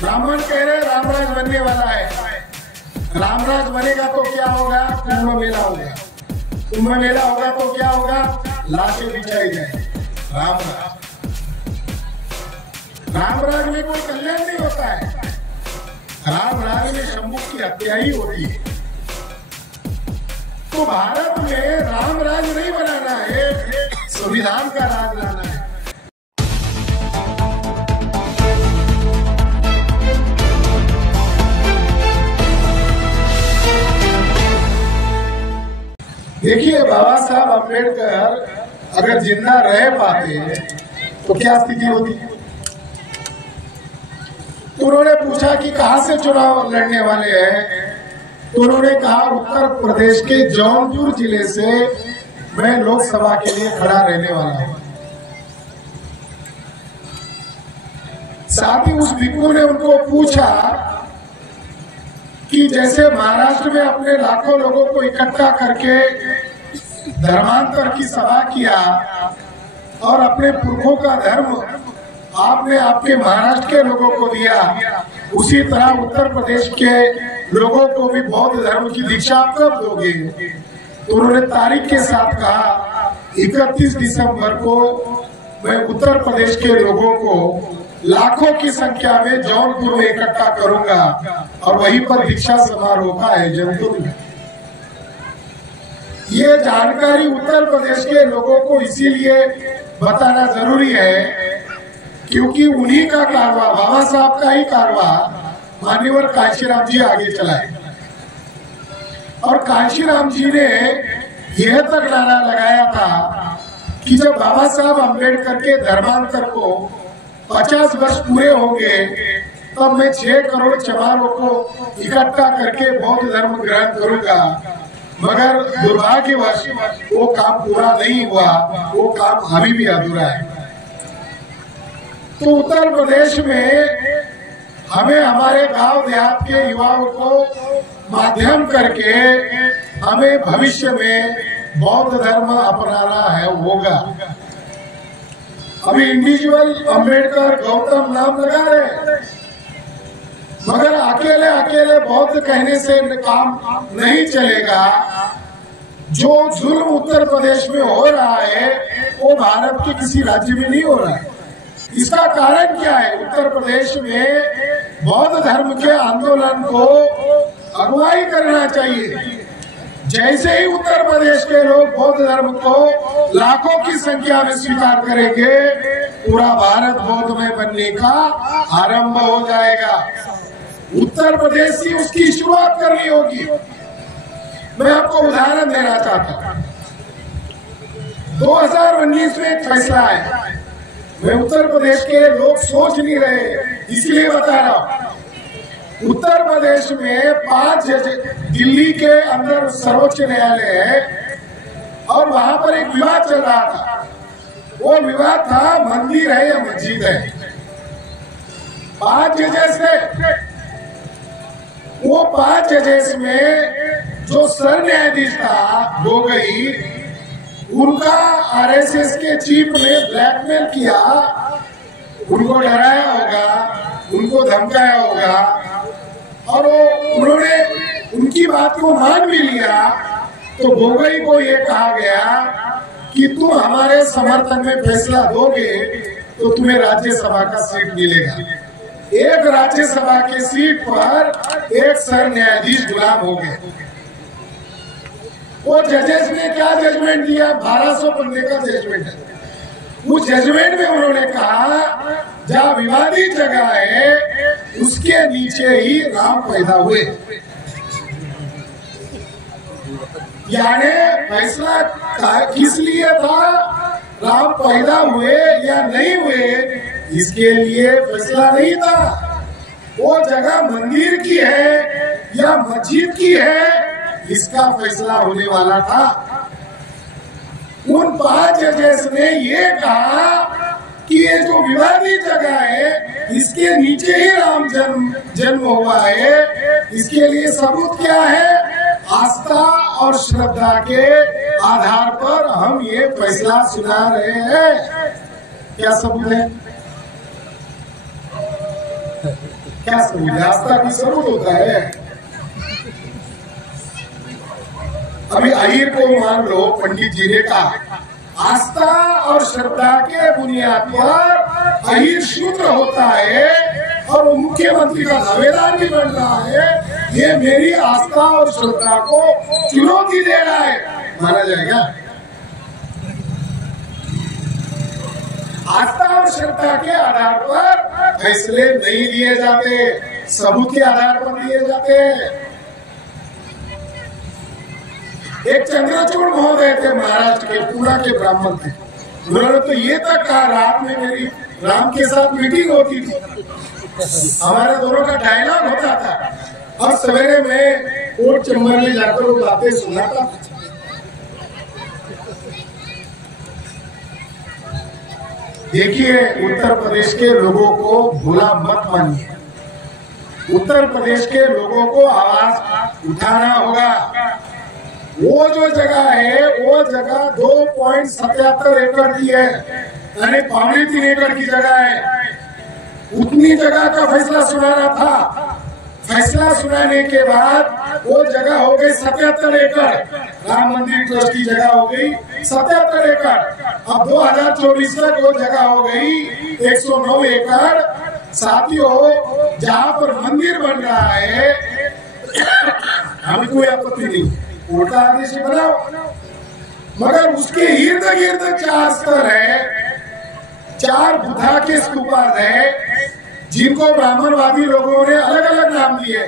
ब्राह्मण कह रहे रामराज बनने वाला है। रामराज बनेगा तो क्या होगा? कुंभ मेला होगा। कुंभ मेला होगा तो क्या होगा? लाशें बिछाई जाए। रामराज में कोई कल्याण नहीं होता है। रामराज में शंभू की हत्या ही होती है। तो भारत में रामराज नहीं बनाना है, संविधान का राज लाना है। देखिए, बाबा साहब अम्बेडकर अगर जिंदा रह पाते तो क्या स्थिति होती? तो उन्होंने पूछा कि कहां से चुनाव लड़ने वाले हैं, तो उन्होंने कहा उत्तर प्रदेश के जौनपुर जिले से मैं लोकसभा के लिए खड़ा रहने वाला हूं। साथ ही उस भिक्खु ने उनको पूछा कि जैसे महाराष्ट्र में अपने लाखों लोगों को इकट्ठा करके धर्मांतर की सभा किया और अपने पुरखों का धर्म आपने आपके महाराष्ट्र के लोगों को दिया, उसी तरह उत्तर प्रदेश के लोगों को भी बौद्ध धर्म की दीक्षा आप कब दोगे? तो उन्होंने तारीख के साथ कहा 31 दिसंबर को मैं उत्तर प्रदेश के लोगों को लाखों की संख्या में जौनपुर में इकट्ठा करूंगा और वहीं पर दीक्षा समारोह का आयोजन करूंगा। ये जानकारी उत्तर प्रदेश के लोगों को इसीलिए बताना जरूरी है क्योंकि उन्हीं का कारवा, बाबा साहब का ही कारवा मान्यवर कांशीराम जी आगे चलाए। और कांशीराम जी ने यह तक नारा लगाया था कि जब बाबा साहब अम्बेडकर के धर्मांतर को 50 वर्ष पूरे होंगे तब मैं 6 करोड़ चमारों को इकट्ठा करके बौद्ध धर्म ग्रहण करूंगा। मगर दुर्भाग्यवश वो काम पूरा नहीं हुआ, वो काम अभी भी अधूरा है। तो उत्तर प्रदेश में हमें हमारे गांव देहात के युवाओं को माध्यम करके हमें भविष्य में बौद्ध धर्म अपनाना है होगा। अभी इंडिविजुअल अम्बेडकर गौतम नाम लगा रहे, मगर अकेले अकेले बौद्ध कहने से काम नहीं चलेगा। जो जुल्म उत्तर प्रदेश में हो रहा है वो भारत के किसी राज्य में नहीं हो रहा है। इसका कारण क्या है? उत्तर प्रदेश में बौद्ध धर्म के आंदोलन को अगुवाई करना चाहिए। जैसे ही उत्तर प्रदेश के लोग बौद्ध धर्म को लाखों की संख्या में स्वीकार करेंगे, पूरा भारत बौद्धमय बनने का आरंभ हो जाएगा। उत्तर प्रदेश से उसकी शुरुआत करनी होगी। मैं आपको उदाहरण देना चाहता हूं। 2019 में एक फैसला है, मैं उत्तर प्रदेश के लोग सोच नहीं रहे इसलिए बता रहा हूं। उत्तर प्रदेश में 5 जज दिल्ली के अंदर सर्वोच्च न्यायालय है और वहां पर एक विवाद चल रहा था। वो विवाद था मंदिर है या मस्जिद है। 5 जजेस थे। वो 5 जजेस में जो सर न्यायाधीश था गोगोई, उनका आरएसएस के चीफ ने ब्लैकमेल किया, उनको डराया होगा, उनको धमकाया होगा और उन्होंने उनकी बात को मान भी लिया। तो गोगोई को ये कहा गया कि तुम हमारे समर्थन में फैसला दोगे तो तुम्हें राज्यसभा का सीट मिलेगा। एक राज्यसभा के सीट पर एक सर न्यायाधीश गुलाम हो गए। वो जजेस ने क्या जजमेंट दिया? 1200 पन्ने का जजमेंट है। उस जजमेंट में उन्होंने कहा जहां विवादित जगह है उसके नीचे ही राम पैदा हुए। यानी फैसला किस लिए था? राम पैदा हुए या नहीं हुए इसके लिए फैसला नहीं था। वो जगह मंदिर की है या मस्जिद की है इसका फैसला होने वाला था। उन 5 जजेस ने ये कहा कि ये जो विवादित जगह है इसके नीचे ही राम जन्म हुआ है। इसके लिए सबूत क्या है? आस्था और श्रद्धा के आधार पर हम ये फैसला सुना रहे हैं। क्या सबूत है? क्या सबूत है? आस्था की सबूत होता है। अभी अहीर को मान लो, पंडित जी ने कहा आस्था और श्रद्धा के बुनियाद पर अहीर शूद्र होता है और वो मुख्यमंत्री का दावेदार भी बन रहा है। ये मेरी आस्था और श्रद्धा को चुनौती दे रहा है, माना जाएगा? आस्था और श्रद्धा के आधार पर फैसले नहीं दिए जाते, सबूत के आधार पर दिए जाते हैं। एक चंद्रचूड़ महोदय थे महाराष्ट्र के, पूना के ब्राह्मण थे। उन्होंने तो ये तक कहा, रात में मेरी राम के साथ मीटिंग होती थी, हमारे दोनों का डायलॉग होता था और सवेरे में कोर्ट चैम्बर में जाकर वो बातें सुनाता था। देखिए, उत्तर प्रदेश के लोगों को भूला मत मानिए। उत्तर प्रदेश के लोगों को आवाज उठाना होगा। वो जो जगह है, वो जगह 2.77 एकड़ की है, यानी 3.25 एकड़ की जगह है। उतनी जगह का फैसला सुनाना था। फैसला सुनाने के बाद वो जगह हो गई 77 एकड़। राम मंदिर ट्रस्ट की जगह हो गई 77 एकड़। अब 2024 तक वो जगह हो गई 109 एकड़। साथियों, जहाँ पर मंदिर बन रहा है हमें कोई आपत्ति नहीं, कोर्ट का आदेश बनाओ, मगर उसके इर्द गिर्द 4 स्तर है, 4 बुद्धा के स्तूपास है, जिनको ब्राह्मणवादी लोगों ने अलग अलग नाम दिए।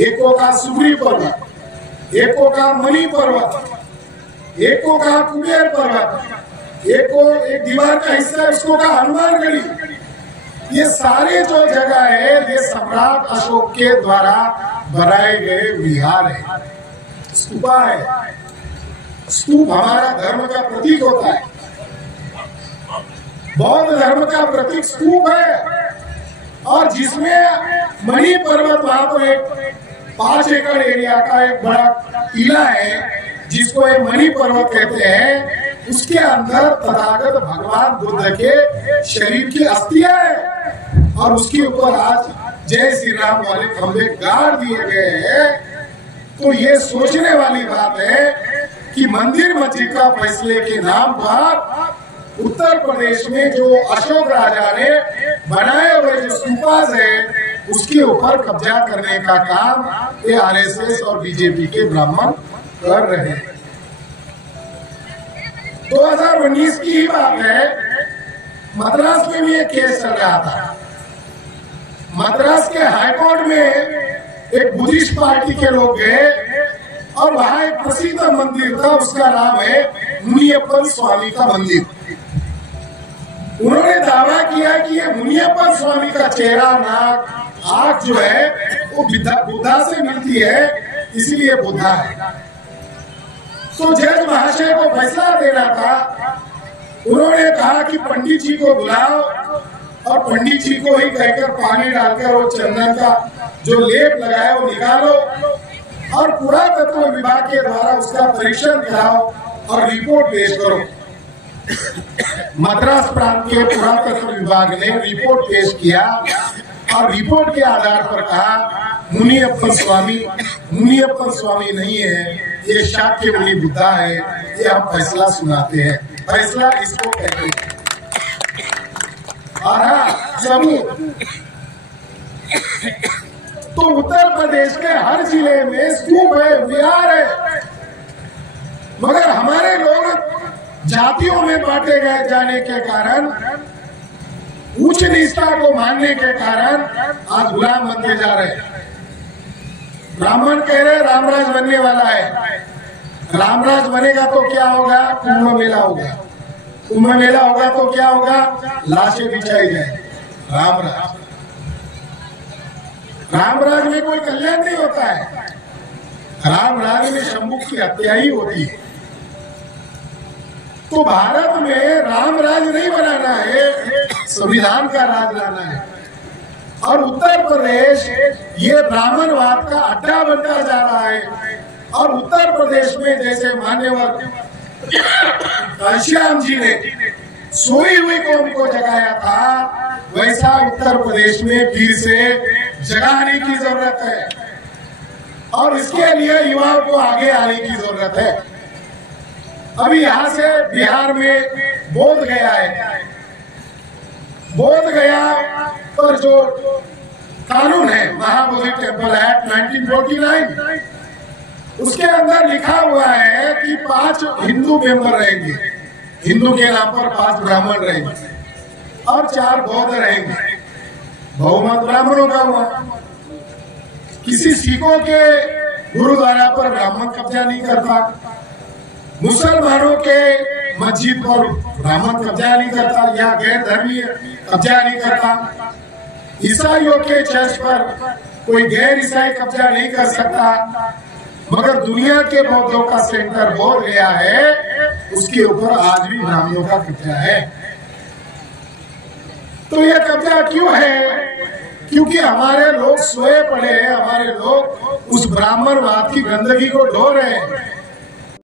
एक को कहा सुग्री पर्वत, एक को कहा मणि पर्वत, एक को कहा कुबेर पर्वत, एक को एक दीवार का हिस्सा है उसको कहा हनुमान गढ़ी। ये सारे जो जगह है, ये सम्राट अशोक के द्वारा बनाए गए विहार है, स्तूपा है। स्तूप हमारा धर्म का प्रतीक होता है। बौद्ध धर्म का प्रतीक स्तूप है, और जिसमें मणि पर्वत, वहां पर एक 5 एकड़ एरिया का एक बड़ा टीला है जिसको एक मणि पर्वत कहते हैं। उसके अंदर तथागत भगवान बुद्ध के शरीर की अस्थियां है और उसके ऊपर आज जय श्री राम वाले खंभे गाड़ दिए गए हैं। तो ये सोचने वाली बात है कि मंदिर मस्जिद का फैसले के नाम पर उत्तर प्रदेश में जो अशोक राजा ने बनाए हुए जो स्तूपास है, उसके ऊपर कब्जा करने का काम ये आरएसएस और बीजेपी के ब्राह्मण कर रहे हैं। 2019 की ही बात है, मद्रास में भी एक केस चल रहा था। मद्रास के हाईकोर्ट में एक बुद्धिस्ट पार्टी के लोग गए और वहां एक प्रसिद्ध मंदिर था, उसका नाम है मुनियप्पन स्वामी का मंदिर। उन्होंने दावा किया कि ये मुनियप्पन स्वामी का चेहरा, नाक, आंख जो है वो बुद्धा से मिलती है, इसलिए बुद्धा है। तो जज महाशय को फैसला देना था। उन्होंने कहा कि पंडित जी को बुलाओ और पंडित जी को ही कहकर पानी डालकर वो चंदन का जो लेप लगाए वो निकालो और पुरातत्व विभाग के द्वारा उसका परीक्षण कराओ और रिपोर्ट पेश करो। मद्रास प्रांत के पुरातत्व विभाग ने रिपोर्ट पेश किया और रिपोर्ट के आधार पर कहा मुनियप्पन स्वामी नहीं है, ये शाक्य मुनि बुद्धा है। ये हम फैसला सुनाते हैं, फैसला इसको कहते हैं। और हाँ, सबूत तो उत्तर प्रदेश के हर जिले में स्तूप है, विहार है, मगर हमारे लोग जातियों में बांटे गए जाने के कारण, उच्च निष्ठा को मानने के कारण आज गुलाम बनते जा रहे हैं। ब्राह्मण कह रहे रामराज बनने वाला है। रामराज बनेगा तो क्या होगा? कुंभ मेला होगा। कुंभ मेला होगा तो क्या होगा? लाशें बिछाई जाए। रामराज, रामराज में कोई कल्याण नहीं होता है। रामराज में शंभु की हत्या ही होती है। तो भारत में राम राज नहीं बनाना है, संविधान का राज लाना है। और उत्तर प्रदेश ये ब्राह्मणवाद का अड्डा बनता जा रहा है। और उत्तर प्रदेश में जैसे मान्यवर घनश्याम जी ने सोई हुई कौम को जगाया था, वैसा उत्तर प्रदेश में फिर से जगाने की जरूरत है और इसके लिए युवाओं को आगे आने की जरूरत है। अभी यहाँ से बिहार में बोध गया है, बोध गया पर जो कानून है महाबोधि टेम्पल एक्ट 1949, उसके अंदर लिखा हुआ है कि 5 हिंदू मेंबर रहेंगे, हिंदू के नाम पर 5 ब्राह्मण रहेंगे और 4 बौद्ध रहेंगे। बहुमत ब्राह्मणों का हुआ। किसी सिखों के गुरुद्वारा पर ब्राह्मण कब्जा नहीं करता, मुसलमानों के मस्जिद पर ब्राह्मण कब्जा नहीं करता या गैर धर्मीय कब्जा नहीं करता, ईसाइयों के चर्च पर कोई गैर ईसाई कब्जा नहीं कर सकता, मगर दुनिया के बौद्धों का सेंटर बोध गया है, उसके ऊपर आज भी ब्राह्मणों का कब्जा है। तो यह कब्जा क्यों है? क्योंकि हमारे लोग सोए पड़े हैं, हमारे लोग उस ब्राह्मणवाद की गंदगी को ढो रहे हैं।